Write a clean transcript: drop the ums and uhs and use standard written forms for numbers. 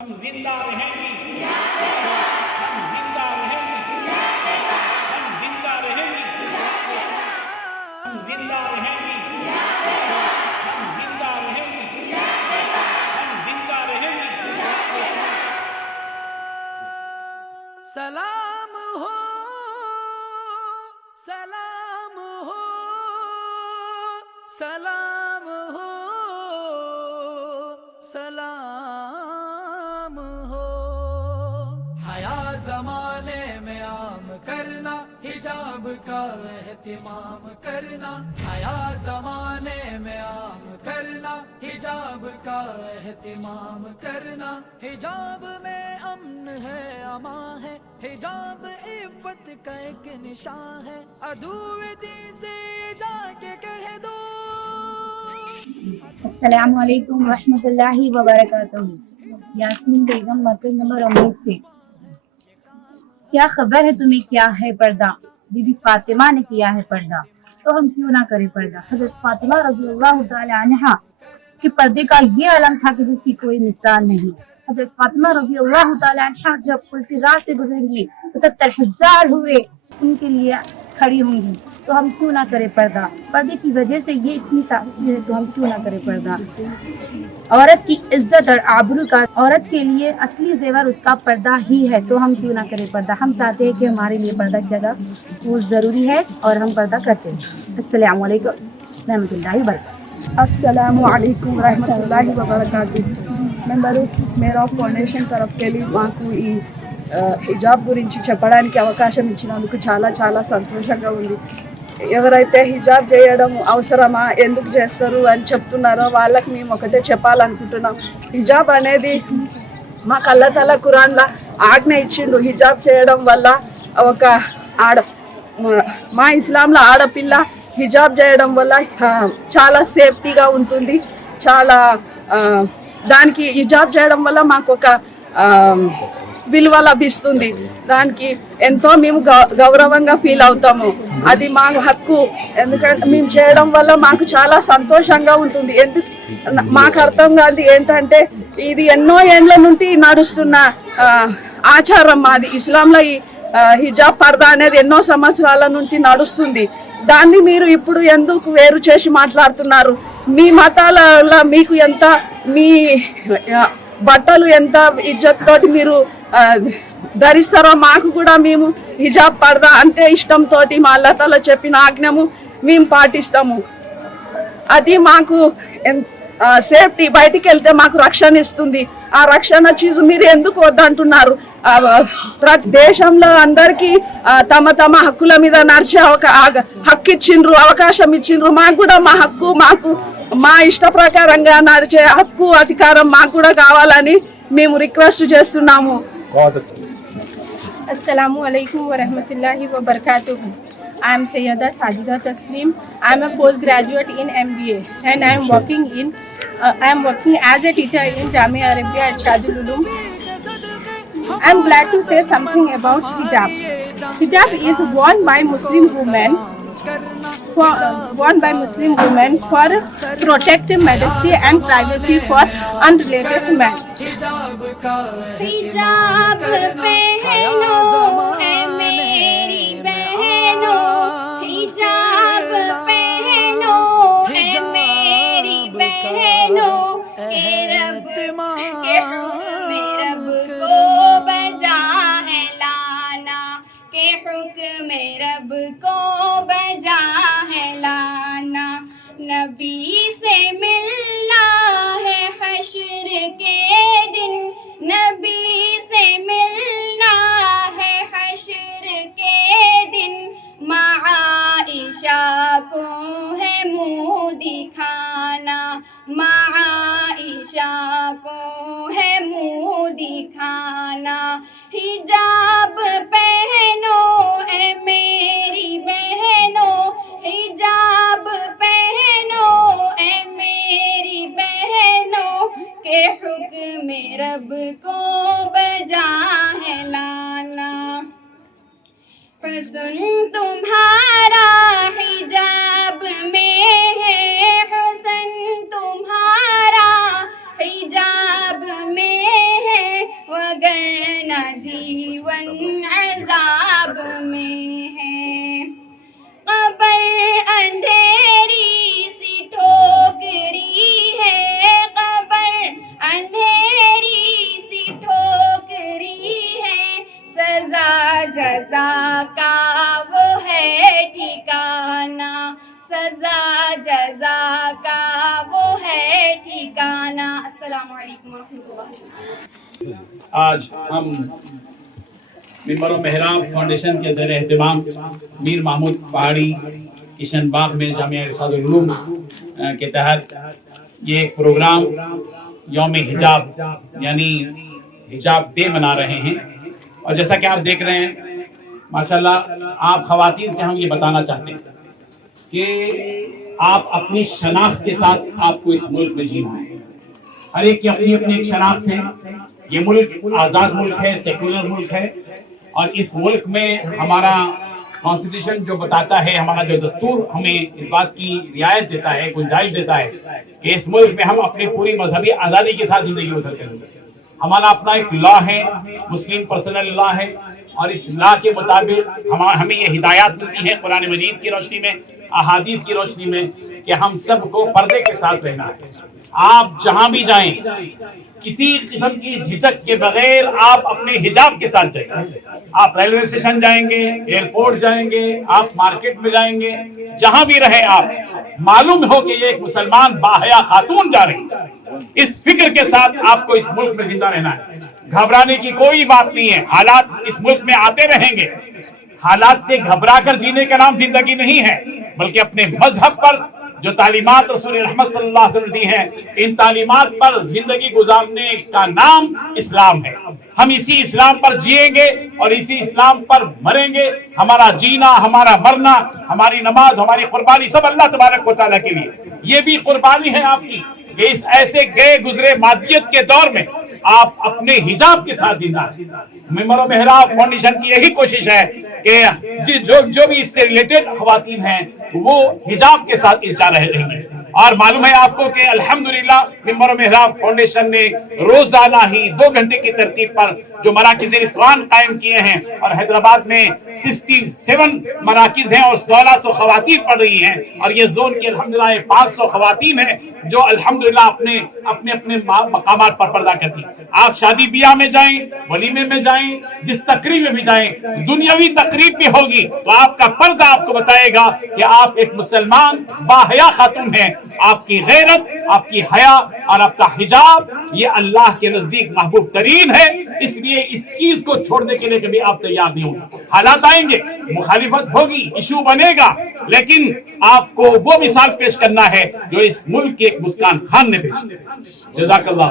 हम जिंदा रहेंगे, हम जिंदा रहेंगे, हम जिंदा रहेंगे, हम जिंदा रहेंगे, हम जिंदा रहेंगे, हम जिंदा रहेंगे। सलाम हो, सलाम हो, सलाम हो, सलाम हो। हया जमाने में आम करना, हिजाब का एहतिमाम करना। हया जमाने में आम करना, हिजाब का एहतिमाम करना। हिजाब में अमन है, अमा है, हिजाब इफ़्फ़त का एक निशान है। अदूए दीन से जाके कह दो। अस्सलामु अलैकुम रहमतुल्लाहि व बरकातहू। यास्मीन बेगम, मरकज नंबर 19 से। क्या खबर है तुम्हें, क्या है पर्दा? बीबी फातिमा ने किया है पर्दा, तो हम क्यों ना करें पर्दा। हजरत फातिमा रज़ी अल्लाह तआला अन्हा के पर्दे का ये आलम था कि जिसकी कोई मिसाल नहीं। हजरत फातिमा रज़ी अल्लाह तआला अन्हा जब पुलसिरात से गुजरेंगी तो 70,000 हूरें उनके लिए खड़ी होंगी, तो हम क्यों ना करें पर्दा। पर्दे की वजह से ये इतनी तारीफ है, तो हम क्यों ना करें पर्दा। औरत की इज्जत और आबरू का, औरत के लिए असली जेवर उसका पर्दा ही है, तो हम क्यों ना करें पर्दा। हम चाहते हैं कि हमारे लिए पर्दा क्या वो ज़रूरी है और हम पर्दा करते हैं। अस्सलामु अलैकुम रहमतुल्लाहि व बरकातहू। అస్సలాము అలైకుం రహమతుల్లాహి వబరకాతు। మెంబరు మేరా ఫౌండేషన్ తరఫుకెళ్ళి మాకు ఈ హిజాబ్ గురించి చెప్పడానికి అవకాశం ఇచ్చినందుకు చాలా చాలా సంతోషంగా ఉంది. ఎవరైతే హిజాబ్ చేయడం అవసరమా, ఎందుకు చేస్తారు అని చెప్తున్నారో వాళ్ళకి మేము ఒకటే చెప్పాలనుకుంటున్నాం. హిజాబ్ అనేది మాకు అల్లాహ్ తఆలా ఖురాన్లో ఆజ్ఞ ఇచ్చిండు. హిజాబ్ చేయడం వల్ల ఒక మా ఇస్లాంలో ఆడపిల్ల హిజాబ్ చేయడం వల్ల చాలా సేఫ్టీగా ఉంటుంది. చాలా దానికి హిజాబ్ చేయడం వల్ల మాకు ఒక విలువ లభిస్తుంది. దానికి ఎంతో మేము గౌరవంగా ఫీల్ అవుతాము. అది మా హక్కు. ఎందుకంటే మేము చేయడం వల్ల మాకు చాలా సంతోషంగా ఉంటుంది. మాకు అర్థం కాదు ఏంటంటే ఇది ఎన్నో ఏండ్ల నుండి నడుస్తున్న ఆచారం మాది. ఇస్లాంలో ఈ హిజాబ్ పర్దా అనేది ఎన్నో సంవత్సరాల నుండి నడుస్తుంది. దాన్ని మీరు ఇప్పుడు ఎందుకు వేరు చేసి మాట్లాడుతున్నారు? మీ మతాలలో మీకు ఎంత, మీ బట్టలు ఎంత ఇజ్జత్ తోటి మీరు ధరిస్తారో మాకు కూడా మేము హిజాబ్ పర్దా అంతే ఇష్టంతో మా అల్లాహ్ తఆలా చెప్పిన ఆజ్ఞము మేము పాటిస్తాము. అది మాకు సేఫ్టీ. బయటికి వెళ్తే మాకు రక్షణ ఇస్తుంది. ఆ రక్షణ చీజు మీరు ఎందుకు వద్దంటున్నారు? ప్రతి దేశంలో అందరికీ తమ తమ హక్కుల మీద నడిచే హక్కు ఇచ్చిండ్రు, అవకాశం ఇచ్చిండ్రు. మాకు కూడా మా హక్కు, మాకు మా ఇష్ట ప్రకారంగా నడిచే హక్కు, అధికారం మాకు కూడా కావాలని మేము రిక్వెస్ట్ చేస్తున్నాము. Assalamu alaikum wa rahmatullahi wa barakatuh. I am Sayyida Sajida Taslim. I am a postgraduate in MBA and I am working as a teacher in Jamia Arabia at Shadul Ulum. I am glad to say something about hijab. Hijab is worn by Muslim women for protect modesty and privacy for unrelated men. हिजाब पहनो है मेरी बहनों, हिजाब पहनो है मेरी बहनों, के रब को बजा है लाना, के हुक्म रब को बजा है लाना। नबी से मिलना है हश्र के दिन, नबी से मिलना है हश्र के दिन। माँ आइशा को है मुँह दिखाना, माँ आइशा को है मुँह दिखाना। हिजाब पहनो ए मेरी बहनों, हिजाब पहनो ए मेरी बहनों, के हुक्म रब को बजा है लाना। हुस्न तुम्हारा हिजाब में है, हुस्न तुम्हारा हिजाब में है, जीवन अजाब में है। कब्र अंधेरी सी ठोकरी है, कब्र अंधेरी सी ठोकरी है, सजा जजा का वो है ठिकाना, सजा जजा का वो है ठिकाना। अस्सलामु अलैकुम वरहमतुल्लाह। आज हम मिंबर मेहराब फाउंडेशन के ज़ेर एहतमाम मीर महमूद पहाड़ी किशन बाग में जामिया इरशादुल उलूम के तहत ये एक प्रोग्राम यौम हिजाब यानी हिजाब डे मना रहे हैं। और जैसा कि आप देख रहे हैं माशाल्लाह, आप ख़वातीन से हम ये बताना चाहते हैं कि आप अपनी शनाख्त के साथ आपको इस मुल्क में जीना है। हर एक की अपनी अपनी एक शनाख्त है। ये मुल्क आज़ाद मुल्क है, सेकुलर मुल्क है, और इस मुल्क में हमारा कॉन्स्टिट्यूशन जो बताता है, हमारा जो दस्तूर हमें इस बात की रियायत देता है, गुंजाइश देता है कि इस मुल्क में हम अपनी पूरी मजहबी आज़ादी के साथ ज़िंदगी बसर करेंगे। हमारा अपना एक लॉ है, मुस्लिम पर्सनल लॉ है, और इस लॉ के मुताबिक हमें ये हिदायत मिलती है कुरान मजीद की रोशनी में, अहादीस की रोशनी में, कि हम सबको पर्दे के साथ रहना है। आप जहां भी जाएं, किसी किस्म की झिझक के बगैर आप अपने हिजाब के साथ जाएंगे। आप रेलवे स्टेशन जाएंगे, एयरपोर्ट जाएंगे, आप मार्केट में जाएंगे, जहां भी रहे आप मालूम हो कि ये एक मुसलमान बाहया खातून जा रही है। इस फिक्र के साथ आपको इस मुल्क में जिंदा रहना है। घबराने की कोई बात नहीं है। हालात इस मुल्क में आते रहेंगे। हालात से घबरा कर जीने का नाम जिंदगी नहीं है, बल्कि अपने मजहब पर जो तालीमात रसूल रहमत सल्लल्लाहु अलैहि वसल्लम दी हैं, इन तालीमात पर जिंदगी गुजारने का नाम इस्लाम है। हम इसी इस्लाम पर जिएंगे और इसी इस्लाम पर मरेंगे। हमारा जीना, हमारा मरना, हमारी नमाज, हमारी कुर्बानी सब अल्लाह तबारक व तआला के लिए। ये भी कुर्बानी है आपकी कि इस ऐसे गए गुजरे मादियत के दौर में आप अपने हिजाब के साथ जिंदा हैं। मिंबर मेहराब फाउंडेशन की यही कोशिश है कि जो भी इससे रिलेटेड ख्वातीन हैं वो हिजाब के साथ इंचा रहेंगे। और मालूम है आपको कि अल्हम्दुलिल्लाह मिंबर मेहराब फाउंडेशन ने रोजाना ही 2 घंटे की तरतीब पर जो मराकिज़ रिज़वान कायम किए हैं, और हैदराबाद में 67 मराकिज़ हैं और 1600 ख़वातीन पढ़ रही हैं, और ये जोन की अल्हम्दुलिल्लाह 500 ख़वातीन हैं जो अल्हम्दुलिल्लाह अपने मकामात पर पर्दा करती हैं। आप शादी ब्याह में जाएं, वलीमे में जाएं, जिस तकरीब में भी जाएं, दुनियावी तकरीब भी होगी तो आपका पर्दा आपको बताएगा कि आप एक मुसलमान बाहया खातून हैं। आपकी गैरत, आपकी हया और आपका हिजाब ये अल्लाह के नजदीक महबूब तरीन है। इसलिए इस चीज को छोड़ने के लिए कभी आप तैयार नहीं होंगे। हालात आएंगे, मुखालिफत होगी, इशू बनेगा, लेकिन आपको वो मिसाल पेश करना है जो इस मुल्क के एक मुस्कान खान ने पेश की। जज़ाकल्लाह।